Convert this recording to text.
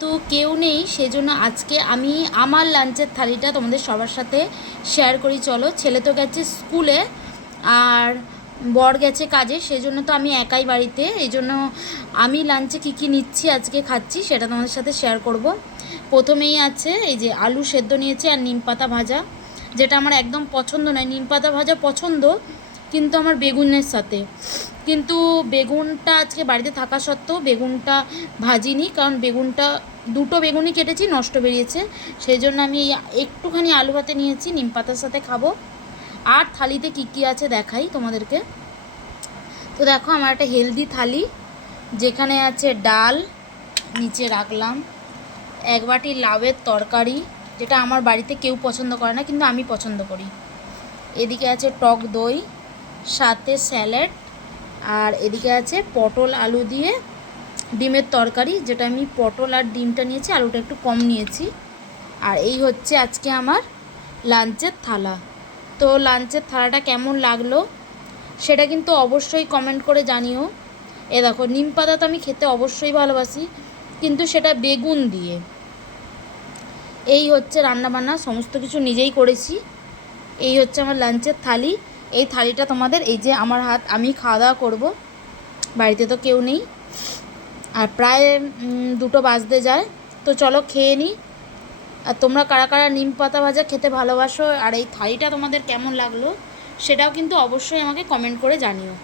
তো কেউ নেই, সেজন্য আজকে আমি আমার লাঞ্চের থালিটা তোমাদের সবার সাথে শেয়ার করি। চলো, ছেলে তো গেছে স্কুলে আর বর গেছে কাজে, সেজন্য তো আমি একাই বাড়িতে। এই জন্য আমি লাঞ্চে কী কী নিচ্ছি আজকে খাচ্ছি সেটা তোমাদের সাথে শেয়ার করব। প্রথমেই আছে এই যে আলু সেদ্ধ নিয়েছি আর নিম পাতা ভাজা, যেটা আমার একদম পছন্দ নয়। নিম পাতা ভাজা পছন্দ কিন্তু আমার বেগুনের সাথে, কিন্তু বেগুনটা আজকে বাড়িতে থাকা সত্ত্বেও বেগুনটা ভাজিনি, কারণ বেগুনটা দুটো বেগুনই কেটেছি, নষ্ট বেরিয়েছে। সেই জন্য আমি একটুখানি আলু ভাতে নিয়েছি, নিম পাতার সাথে খাবো। আর থালিতে কী কী আছে দেখাই তোমাদেরকে। তো দেখো, আমার একটা হেলদি থালি, যেখানে আছে ডাল, নিচে রাখলাম এক বাটি লাউয়ের তরকারি, যেটা আমার বাড়িতে কেউ পছন্দ করে না কিন্তু আমি পছন্দ করি। এদিকে আছে টক দই, সাথে স্যালাড, আর এদিকে আছে পটল আলু দিয়ে ডিমের তরকারি, যেটা আমি পটল আর ডিমটা নিয়েছি, আলুটা একটু কম নিয়েছি। আর এই হচ্ছে আজকে আমার লাঞ্চের থালা। তো লাঞ্চের থালাটা কেমন লাগলো সেটা কিন্তু অবশ্যই কমেন্ট করে জানিও। এ দেখো, নিম পাতা তো আমি খেতে অবশ্যই ভালোবাসি, কিন্তু সেটা বেগুন দিয়ে। এই হচ্ছে রান্নাবান্না, সমস্ত কিছু নিজেই করেছি। এই হচ্ছে আমার লাঞ্চের থালি। এই থালিটা তোমাদের, এই যে আমার হাত, আমি খাওয়া দাওয়া করবো, বাড়িতে তো কেউ নেই, আর প্রায় 2টো বাজতে যায়। তো চলো খেয়ে নিই। আর তোমরা কারা কারা নিম পাতা ভাজা খেতে ভালোবাসো আর এই থালিটা তোমাদের কেমন লাগলো সেটাও কিন্তু অবশ্যই আমাকে কমেন্ট করে জানিও।